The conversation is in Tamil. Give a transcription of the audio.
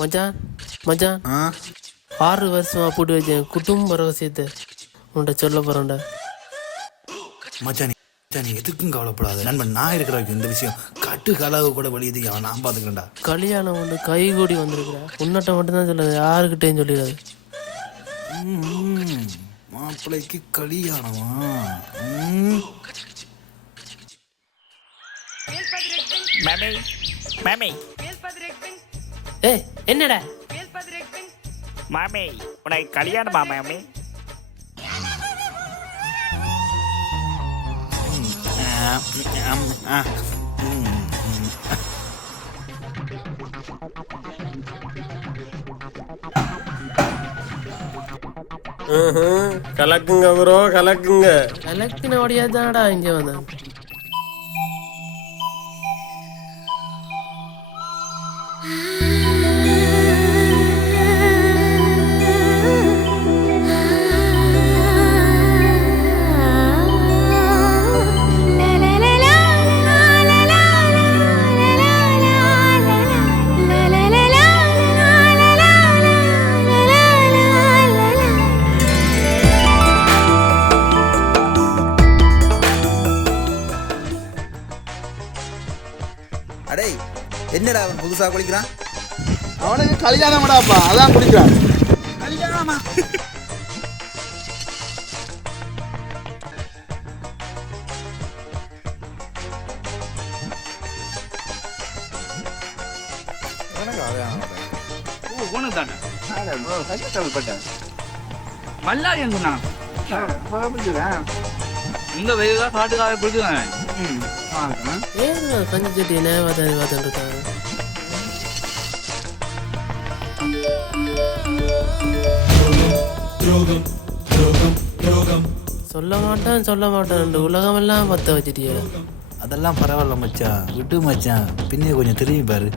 மச்சான் மச்சான் 6 வருஷமா போட்டு வச்சேன் குடும்ப ரகசியத்தை உன்கிட்ட சொல்ல போறேன்டா. மச்சான் நீ எதுக்கும் கவலைப்படாத நண்பன், நான் இருக்கிற வரைக்கும் இந்த விஷயம் கட்டு கலவு கூட வெளியே அவன் நான் பார்த்துக்கிறேன்டா. கல்யாணம் வந்து கை கூடி வந்திருக்கிறா, உன்னிட்ட மட்டும்தான் சொல்லாது, யாருக்கிட்டையும் சொல்லிடாது. மாப்பிள்ளைக்கு கல்யாணமா? ஏய் என்னடா மாமே, உனக்கு கல்யாணமா மாமே? கலக்குங்க ப்ரோ, கலக்குங்க. கலக்கின ஓடியா தானடா இங்க வந்தேன். அடே என்னடா அவன் புதுசா குளிக்கிறான்? அவனுக்கு கல்யாணம்டாப்பா, அதான் குடிக்கிறான். கல்யாணமா? இந்த வெயிலா காட்டுக்காக குடிக்கிறேன். ஏன் கஞ்சி சட்டி என்ன வாதம் இருக்காங்க? சொல்ல மாட்டேன் உலகம் எல்லாம் பத்த வச்சிட்டியா? அதெல்லாம் பரவாயில்ல மச்சான், விட்டு மச்சான், பின்னே கொஞ்சம் திரும்பி பாரு.